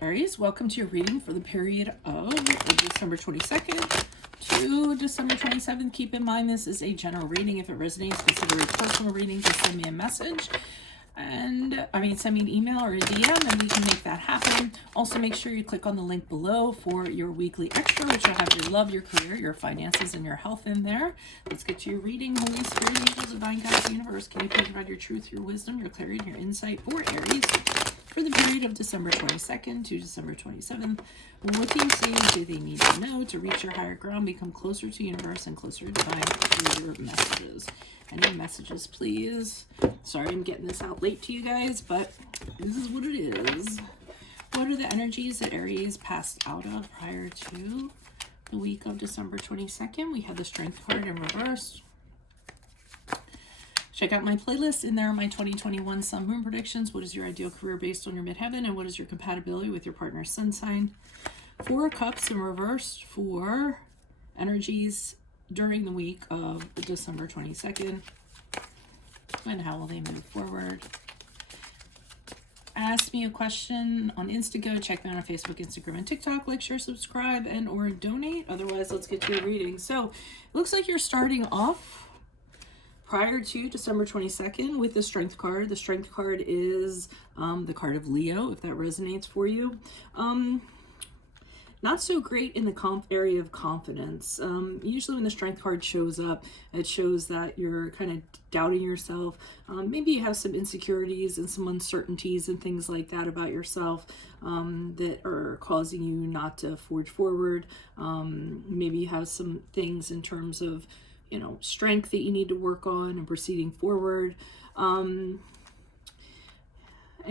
Aries, welcome to your reading for the period of December 22nd to December 27th. Keep in mind this is a general reading. If it resonates, consider it a personal reading. Just send me a message send me an email or a DM and we can make that happen. Also, make sure you click on the link below for your weekly extra, which will have your love, your career, your finances, and your health in there. Let's get to your reading. Holy Spirit, angels, divine guides, universe, can you please provide your truth, your wisdom, your clarity, and your insight for Aries for the period of December 22nd to December 27th. What do you see? Do they need to know to reach your higher ground, become closer to universe and closer to divine through your messages? Any messages, please? Sorry I'm getting this out late to you guys, but this is what it is. What are the energies that Aries passed out of prior to the week of December 22nd? We have the Strength card in reverse. Check out my playlist. In there are my 2021 Sun Moon predictions. What is your ideal career based on your midheaven? And what is your compatibility with your partner's sun sign? 4 Cups in reverse for energies during the week of December 22nd. And how will they move forward? Ask me a question on Instago. Check me out on Facebook, Instagram, and TikTok. Like, share, subscribe, and or donate. Otherwise, let's get to a reading. So, it looks like you're starting off prior to December 22nd with the Strength card. The Strength card is the card of Leo, if that resonates for you. Not so great in the area of confidence. Usually when the Strength card shows up, it shows that you're kind of doubting yourself. Maybe you have some insecurities and some uncertainties and things like that about yourself that are causing you not to forge forward. Maybe you have some things in terms of strength that you need to work on and proceeding forward. And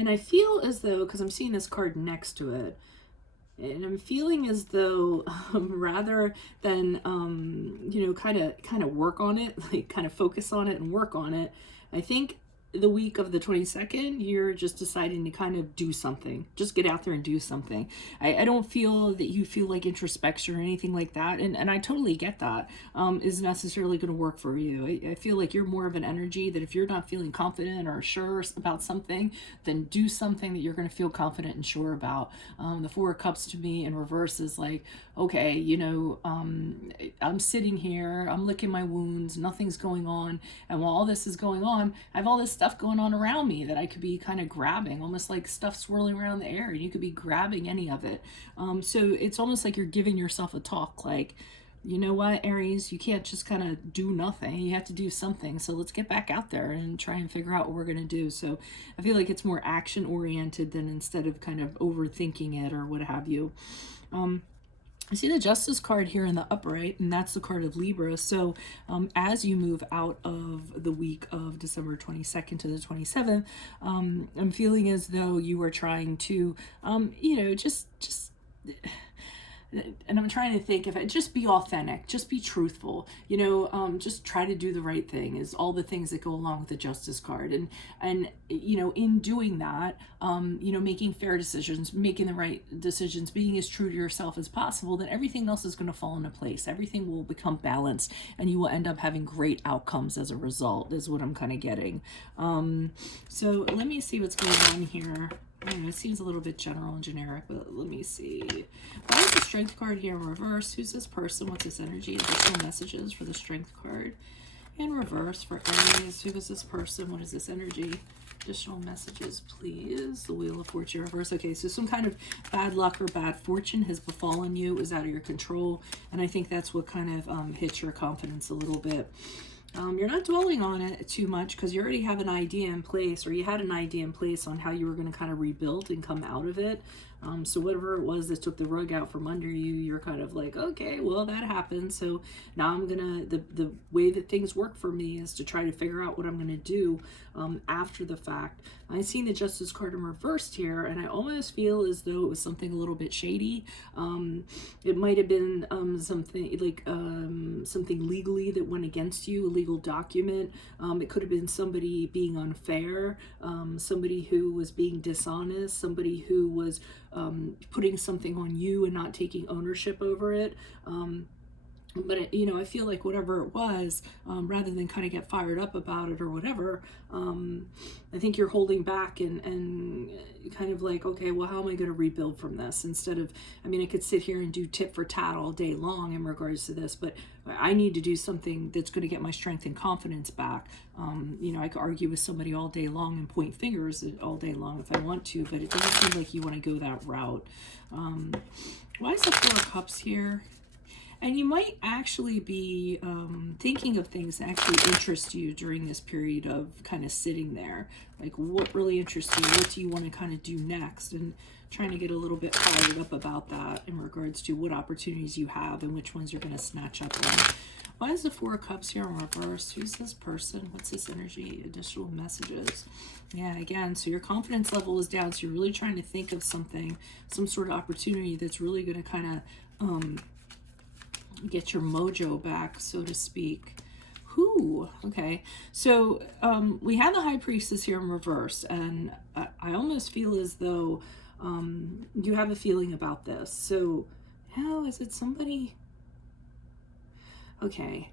I feel as though, because I'm seeing this card next to it, and I'm feeling as though rather than, kind of work on it, like kind of focus on it and work on it, I think the week of the 22nd, you're just deciding to kind of do something. Just get out there and do something. I don't feel that you feel like introspection or anything like that. And I totally get that is necessarily going to work for you. I feel like you're more of an energy that if you're not feeling confident or sure about something, then do something that you're going to feel confident and sure about. The 4 of Cups to me in reverse is like, okay, I'm sitting here, I'm licking my wounds, nothing's going on. And while all this is going on, I have all this stuff going on around me that I could be kind of grabbing, almost like stuff swirling around the air, and you could be grabbing any of it. So it's almost like you're giving yourself a talk, like, you know what, Aries, you can't just kind of do nothing. You have to do something. So let's get back out there and try and figure out what we're going to do. So I feel like it's more action oriented than instead of kind of overthinking it or what have you. I see the Justice card here in the upright, and that's the card of Libra. So as you move out of the week of December 22nd to the 27th, I'm feeling as though you are trying to, and I'm trying to think if it just be authentic, just be truthful, just try to do the right thing is all the things that go along with the Justice card. And in doing that, making fair decisions, making the right decisions, being as true to yourself as possible, then everything else is going to fall into place. Everything will become balanced and you will end up having great outcomes as a result is what I'm kind of getting. So let me see what's going on here. I don't know, it seems a little bit general and generic, but let me see. Why is the Strength card here in reverse? Who's this person? What's this energy? Additional messages for the Strength card in reverse for Aries. Who is this person? What is this energy? Additional messages, please. The Wheel of Fortune reverse. Okay, so some kind of bad luck or bad fortune has befallen you. It was out of your control, and I think that's what kind of hits your confidence a little bit. You're not dwelling on it too much because you already have an idea in place, or you had an idea in place on how you were going to kind of rebuild and come out of it. So whatever it was that took the rug out from under you, you're kind of like, okay, well, that happened. So now I'm going to, the way that things work for me is to try to figure out what I'm going to do after the fact. I've seen the Justice card in reversed here, and I almost feel as though it was something a little bit shady. It might have been something like something legally that went against you, a legal document. It could have been somebody being unfair, somebody who was being dishonest, somebody who was putting something on you and not taking ownership over it. But I feel like whatever it was, rather than kind of get fired up about it or whatever, I think you're holding back and kind of like, okay, well, how am I going to rebuild from this? Instead of, I could sit here and do tit for tat all day long in regards to this, but I need to do something that's going to get my strength and confidence back. I could argue with somebody all day long and point fingers all day long if I want to, but it doesn't seem like you want to go that route. Why is the Four of Cups here? And you might actually be thinking of things that actually interest you during this period of kind of sitting there. Like, what really interests you? What do you want to kind of do next? And trying to get a little bit fired up about that in regards to what opportunities you have and which ones you're going to snatch up on. Why is the Four of Cups here in reverse? Who's this person? What's this energy? Additional messages. Yeah, again, so your confidence level is down. So you're really trying to think of something, some sort of opportunity that's really going to kind of get your mojo back, so to speak. Okay, so we have the High Priestess here in reverse, and I almost feel as though you have a feeling about this. So how is it somebody? Okay,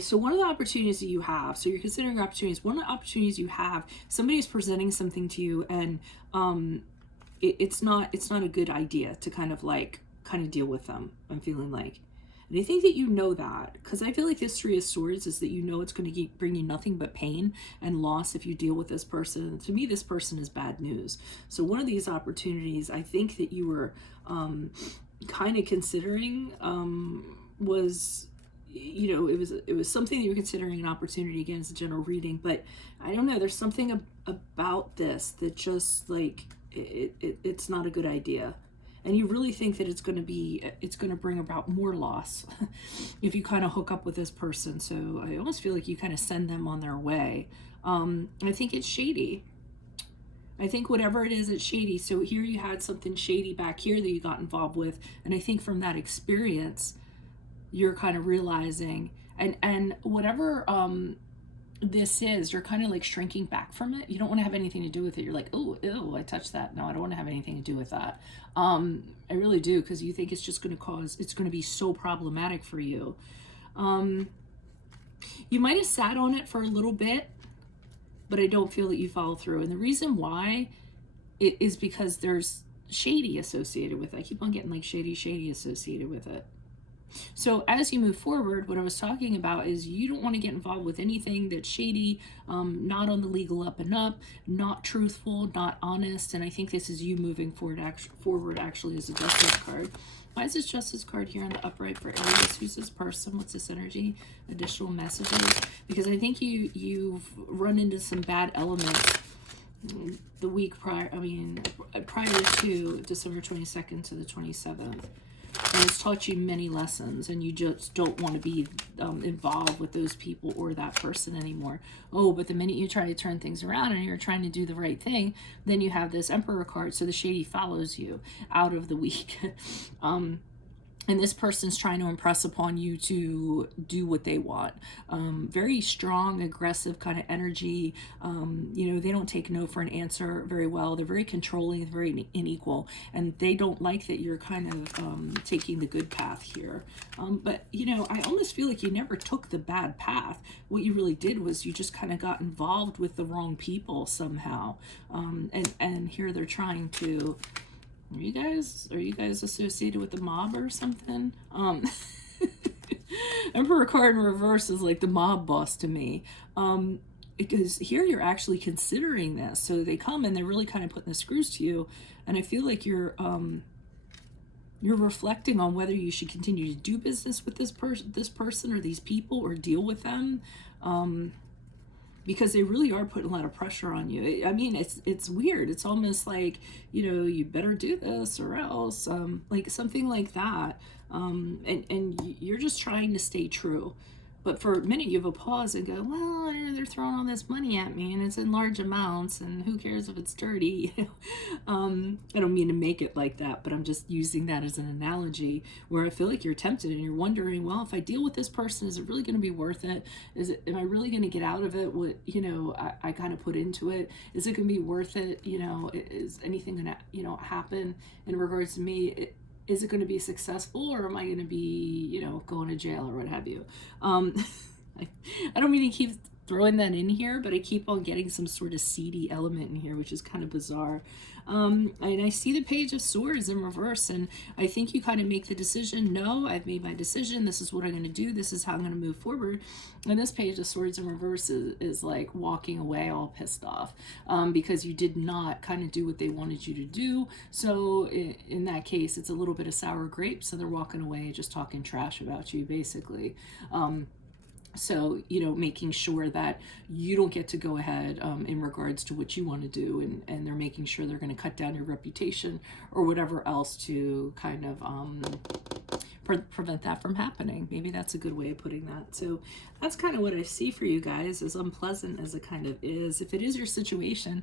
so one of the opportunities that you have, so you're considering opportunities, one of the opportunities you have, somebody is presenting something to you, and it's not a good idea to kind of deal with them, I'm feeling like. And I think that you know that, because I feel like this Three of Swords is that it's going to bring you nothing but pain and loss if you deal with this person. And to me, this person is bad news. So one of these opportunities, I think that you were kind of considering was, it was something that you were considering an opportunity. Again, it's a general reading, but I don't know, there's something about this that just like, it's not a good idea. And you really think that it's going to bring about more loss if you kind of hook up with this person. So I almost feel like you kind of send them on their way. I think it's shady. I think whatever it is, it's shady. So here you had something shady back here that you got involved with. And I think from that experience, you're kind of realizing, and whatever this is, you're kind of like shrinking back from it. You don't want to have anything to do with it. You're like, oh, ew, I touched that. No, I don't want to have anything to do with that. I really do, because you think it's just going to it's going to be so problematic for you. You might have sat on it for a little bit, but I don't feel that you follow through. And the reason why is because there's shady associated with it. I keep on getting like shady associated with it. So as you move forward, what I was talking about is you don't want to get involved with anything that's shady, not on the legal up and up, not truthful, not honest. And I think this is you moving forward actually as a Justice card. Why is this Justice card here in the upright for Aries? Who's this person? What's this energy? Additional messages. Because I think you've run into some bad elements the week prior, prior to December 22nd to the 27th. And it's taught you many lessons, and you just don't want to be involved with those people or that person anymore. Oh, but the minute you try to turn things around and you're trying to do the right thing, then you have this Emperor card, so the shady follows you out of the week. And this person's trying to impress upon you to do what they want. Very strong, aggressive kind of energy. They don't take no for an answer very well. They're very controlling, very unequal. And they don't like that you're kind of taking the good path here. But I almost feel like you never took the bad path. What you really did was you just kind of got involved with the wrong people somehow. And here they're trying to... Are you guys associated with the mob or something? Emperor card in reverse is like the mob boss to me. Because here you're actually considering this. So they come and they're really kind of putting the screws to you. And I feel like you're reflecting on whether you should continue to do business with this person or these people, or deal with them. Because they really are putting a lot of pressure on you. It's weird. It's almost like, you better do this or else, like something like that. And you're just trying to stay true. But for a minute you have a pause and go, well, they're throwing all this money at me and it's in large amounts and who cares if it's dirty? I don't mean to make it like that, but I'm just using that as an analogy where I feel like you're tempted and you're wondering, well, if I deal with this person, is it really going to be worth it? Am I really going to get out of it what, I kind of put into it? Is it going to be worth it? Is anything going to, happen in regards to me? is it going to be successful, or am I going to be, going to jail or what have you? I don't mean to keep throwing that in here, but I keep on getting some sort of seedy element in here, which is kind of bizarre. And I see the Page of Swords in reverse, and I think you kind of make the decision, no, I've made my decision, this is what I'm going to do, this is how I'm going to move forward. And this Page of Swords in reverse is like walking away all pissed off, because you did not kind of do what they wanted you to do. So in that case, it's a little bit of sour grapes, so they're walking away just talking trash about you, basically. So, making sure that you don't get to go ahead in regards to what you want to do, and they're making sure they're going to cut down your reputation or whatever else to kind of prevent that from happening. Maybe that's a good way of putting that. So that's kind of what I see for you guys, as unpleasant as it kind of is. If it is your situation,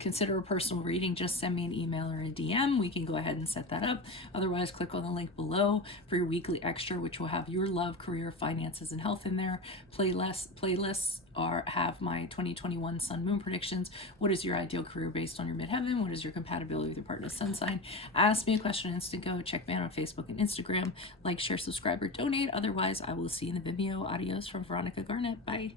consider a personal reading. Just send me an email or a DM. We can go ahead and set that up. Otherwise, click on the link below for your weekly extra, which will have your love, career, finances, and health in there. Playlists have my 2021 Sun Moon predictions. What is your ideal career based on your midheaven? What is your compatibility with your partner's sun sign? Ask me a question on Instant Go. Check me out on Facebook and Instagram. Like, share, subscribe, or donate. Otherwise, I will see you in the Vimeo. Adios from Veronica Garnett. Bye.